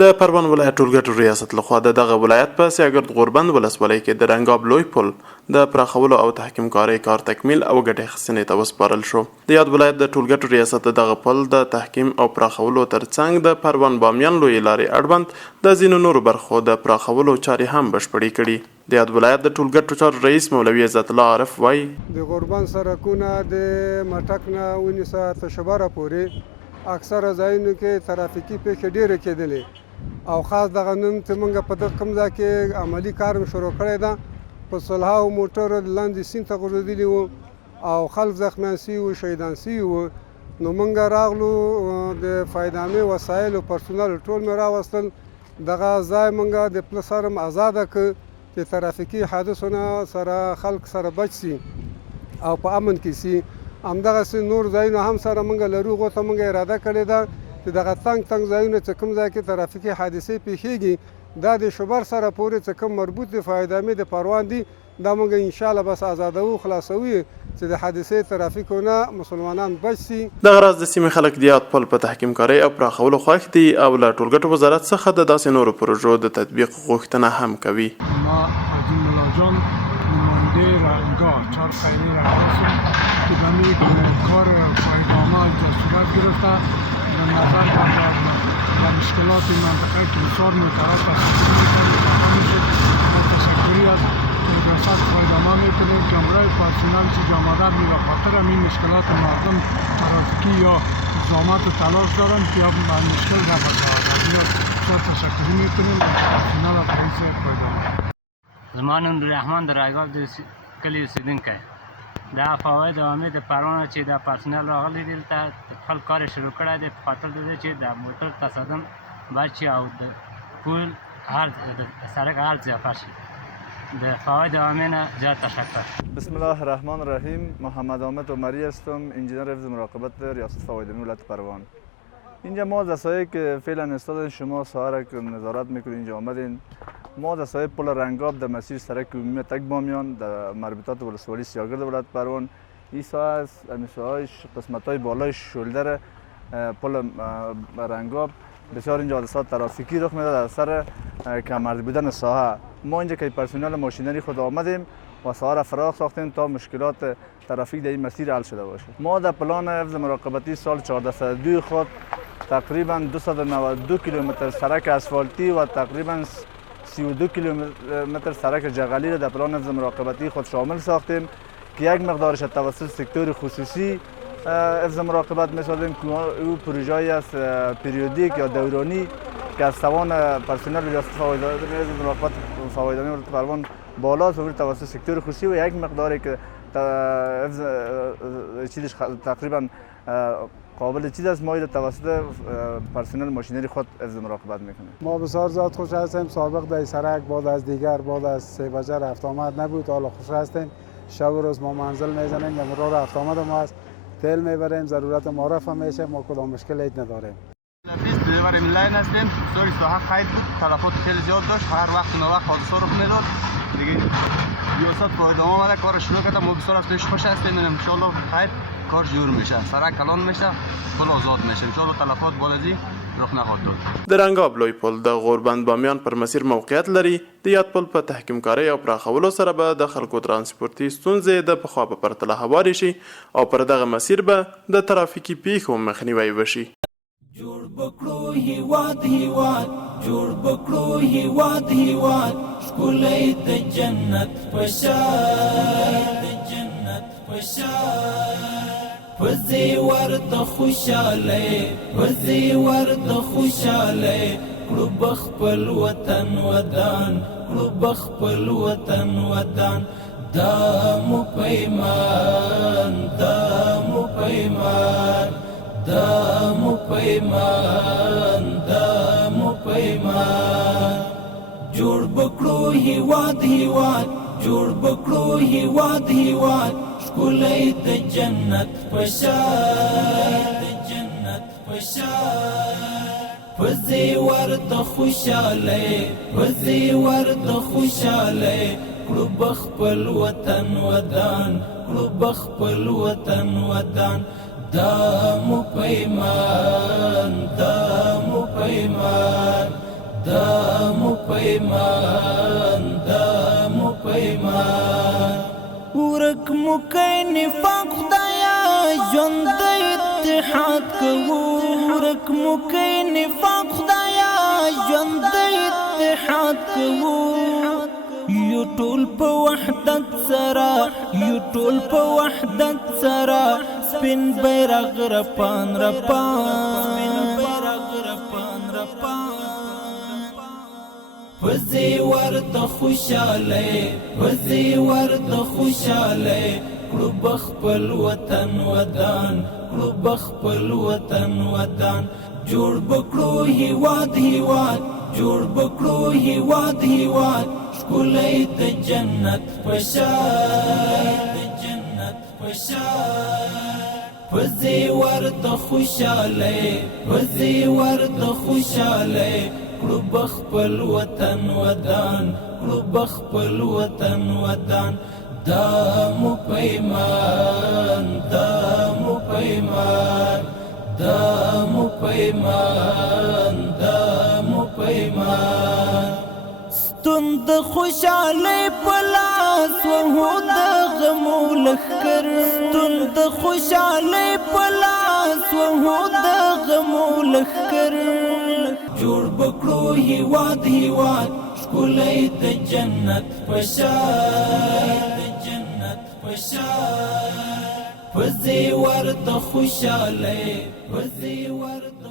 د پروان ولایت ټولګټو ریاست لخوا د دغه ولایت په سیاګرد غوربند ولسوالۍ کې د رنګاب لوی پل د پراخولو او تحکیم کارۍ کار تکمیل او ګټې اخیستنې ته وسپارل شو. د یاد ولایت د ټولګټو ریاست دغه پل د تحکیم او پراخولو ترڅنګ د پروان بامیان لوی لارې اړوند د ځینو نورو برخو د پراخولو چارې هم بشپړې کړي. د یاد ولایت د ټولګټو چارو رئیس مولوي عزت الله عارف وایي د غوربند سرکونه د مټک نه ونیسه تشبره پورې اکثره ځایونو کې ترافیکي پیښې ډېرې کېدلې او خاص دغه نن چې موږ په دغه کوم ځای کې عملي کار شروع کړی ده په سلهاوو موټرو لاندې سیند ته غورځېدلي وو او خلک زخمیان سوي وو شهیدان سوي وو. نو موږ راغلو د فایدامي وسایلو پرسونل ټول مې راوستل دغه ځای موږ د پله سره ازاده کړ چې ترافیکي حادثو سره خلک سره بچ سي او په امن کې سي. همدغسې نور ځایونه هم سره موږ لرو. هغو ته موږ اراده کړې ده چې دغه تنګ ځایونه چې کوم ځای کې ترافیکي حادثې پیښیږي دا د شوبر سره پورې چې کوم مربوط دي فایدامي د پروان دي دا موږ انشاءالله بس ازادوو خلاصوو چې د حادثې ترافیکو نه مسلمانان بچ سي. دغه راز د سیمې خلک د یاد پل په تحکیم کارۍ او پراخولو خوښ دي او له ټولګټو وزارت څخه د داسې نورو پروژو د تطبیق غوښتنه هم کوي. ما عظیم الله جان نماینده رنگار چهار خیلی را هستم که بمی کار پایدامه صورت گرفته نظر در مشکلات منطقه که بسیار معترض تشکری از ریاست پایدامه میکنیم که امرای پرسنل چیز آماده می و خاطر همین مشکلات مردم ترافیکی یا زحمت و تلاش دارن که مشکل نباشه تشکری میکنیم پرسنل از رئیس پایدامه. زمان رحمان در رایگاه کلی اوسیدونکی دا فواید عامه د پروان چې د پرسنل راغلي دي ته خپل کار شروع کړی دی په خاطر د دې چې د موټر تصادم بچ او د پول هر د سړک هر ځای شي د فواید عامه نه زیات تشکر. بسم الله الرحمن الرحیم. محمد حامد عمری هستم، انجینر حفظ مراقبت ریاست فوایدامه ولایت پروان. اینجا ما دستایی که فعلا استاد شما سایر نظارت میکنین اینجا آمدین ما دستای پل رنگاب در مسیر سرک عمومی تک بامیان در مربوطات ولسوالی سیاگرد ولایت پروان این ساحه از های قسمت های بالای شولدر پل رنگاب بسیار اینجا حادثات ترافیکی رخ میده در سر کمرد بودن ساحه. ما اینجا که پرسنل ماشینری خود آمدیم و ساحه را فراخ ساختیم تا مشکلات ترافیک در این مسیر حل شده باشه. ما در پلان حفظ مراقبتی سال 1402 خود تقریبا 292 کیلومتر سرک اسفالتی و تقریبا 32 کیلومتر سرک جغلی را در پلان حفظ مراقبتی خود شامل ساختیم که یک مقدارش توسط سکتور خصوصی حفظ مراقبت می‌سازیم که او پروژه‌ای است پریودیک یا دورانی که از توان پرسنل ریاست مراقبت فوایدامه ولایت پروان بالاست و توسط سکتور خصوصی و یک مقداری که چیزش تقریبا قابل چیز است ما توسط پرسنل ماشینری خود حفظ مراقبت میکنیم. ما بسیار زیاد خوش هستیم. سابق در سرک بعد از دیگر بعد از 3 بجه رفت آمد نبود. حالا خوش هستیم. شب و روز ما منزل میزنیم. امروز رفت آمد ما است. تیل میبریم. ضرورت معرف میشه. ما کدام مشکل هیچ نداریم. نفیس دلیوریم لاین هستیم. سوری ساحه قید بود. تلفات خیلی زیاد داشت. هر وقت نوقت حادثه رخ میداد. دیگه ریاست فوایدامه اومد کار شروع کرد. ما بسیار از پیش خوش هستیم. ان شاء الله خیر کار جور میشه. سرک کلان میشه. پل آزاد میشه. ان شاء الله تلفات بالازی رخ نخواهد داد. د رنګاب لوی پل د غوربند بامیان پر مسیر موقعیت لري. د یاد پل په تحکیم کارۍ او پراخولو سره به د خلکو ترانسپورتي ستونزې د پخوا په پرتله هوارې شي او پر دغه مسیر به د ترافیکي پیښو مخنیوی وشي. جوړ بکړو هیواد هیواد جوړ بکړو هیواد هیواد ښکلی د جنت په شان د جنت په شان پزی ورد خوشاله پزی ورد خوشاله کړو بخپل وطن ودان کړو بخپل وطن ودان دا مو پیمان دا مو پیمان دا مو پیمان دا مو پیمان جوړ بکړو هیواد هیواد جوړ بکړو هیواد هیواد ښکلی د جنت په شان د جنت په شان پزی ورد خوشاله پزی ورد خوشاله کړو بخپل وطن ودان کړو بخپل وطن ودان دا مو پیمان دا مو پیمان دا مو پیمان دا مو پیمان ورک مو کئی نفاق خدایا ژوند د اتحاد کوو ورک مو کئی نفاق خدایا ژوند د اتحاد کوو یو ټول په وحدت سره یو ټول په وحدت سره سپین بیرغ رپان رپان وزي ورد خوشاله وزي ورد خوشاله کړو بخپل وطن ودان کړو بخپل وطن ودان جوړ بکړو هیواد هیواد جوړ بکړو هیواد هیواد ښکلی د جنت پشان د جنت پشان وزي ورد خوشاله وزي ورد خوشاله کړو بخپل وطن ودان کړو بخپل وطن ودان دا مو پیمان دا مو پیمان دا مو پیمان دا مو پیمان ستون د خوشاله پلاس وهو د غمو لخر ستون د خوشاله پلاس وهو د غمو لخر جوړ بکړو هیواد هیواد ښکلی د جنت پشان د جنت پشان وزي ورد خوشاله وزي ورد